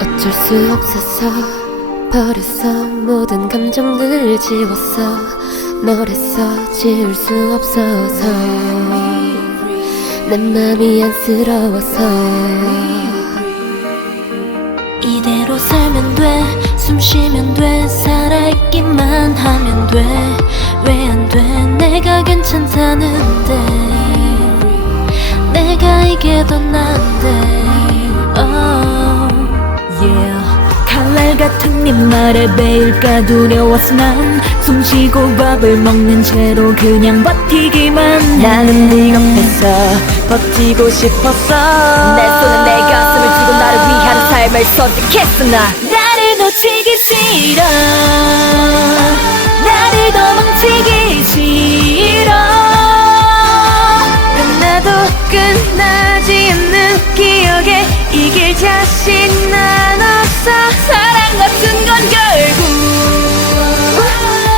어쩔 수없어서 버렸어 모든 감정들 지웠어 너랬어 지울 수 없어서 내 맘이 안쓰러워서 이대로 살면 돼 숨 쉬면 돼, 돼 살아있기만 하면 돼 왜 안 돼 내가 괜찮다는데 내가 이게 더 나은데 네 말에 매일까 두려웠서난 숨쉬고 밥을 먹는 채로 그냥 버티기만 나는 네 옆에서 버티고 싶었어 내 손은 내 가슴을 쥐고 나를 위한 삶을 선택했으나 나를 놓치기 싫어 나를 도망치기 싫어 끝나도 끝나지 않는 기억에 이길 자신 나눠 없 사랑 같은 건 결국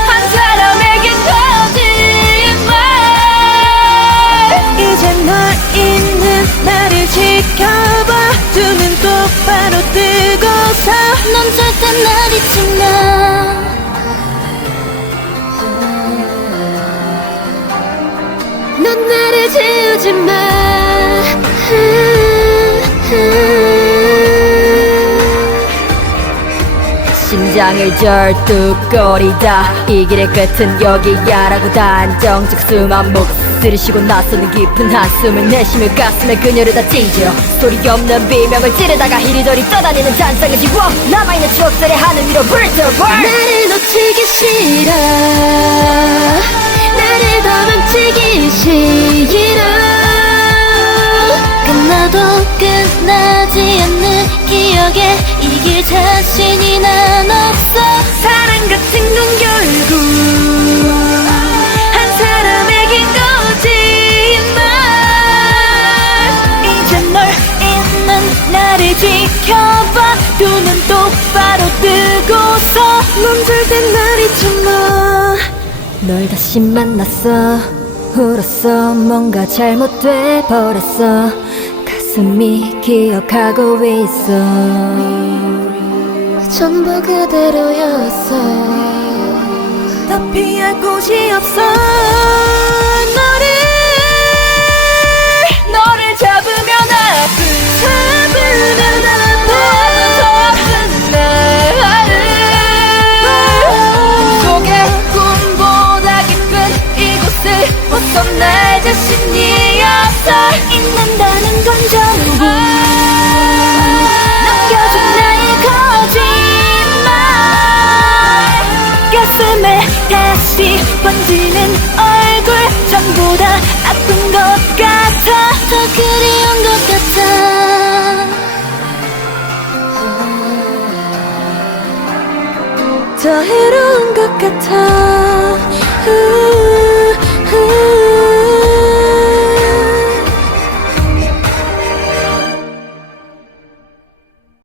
한 사람에게 거짓말 이제 널 있는 나를 지켜봐 두 눈 똑바로 뜨고서 넌 절대 날 잊지 마넌 나를 지우지 마 심장을 절뚝거리다 이 길의 끝은 여기야 라고 단정적 숨한 목 들이쉬고 나서 깊은 한숨을 내쉬며 가슴에 그녀를 다 찢어 소리 없는 비명을 찌르다가 이리저리 떠다니는 잔상을 지워 남아있는 추억들의 하늘 위로 불태워 나를 놓치기 싫어 나를 더 멈추기 싫어 끝나도 끝나지 않는 기억에 이길 자신이 나 같은 결국 한 사람에겐 거짓말 이제 널 있는 나를 지켜봐 두 눈 똑바로 뜨고서 몸절된 날이잖아 널 다시 만났어 울었어 뭔가 잘못돼 버렸어 가슴이 기억하고 있어 전부 그대로였어 더 피할 곳이 없어 지는 얼굴 전보다 아픈 것 같아 더 그리운 것 같아 더 해로운 것 같아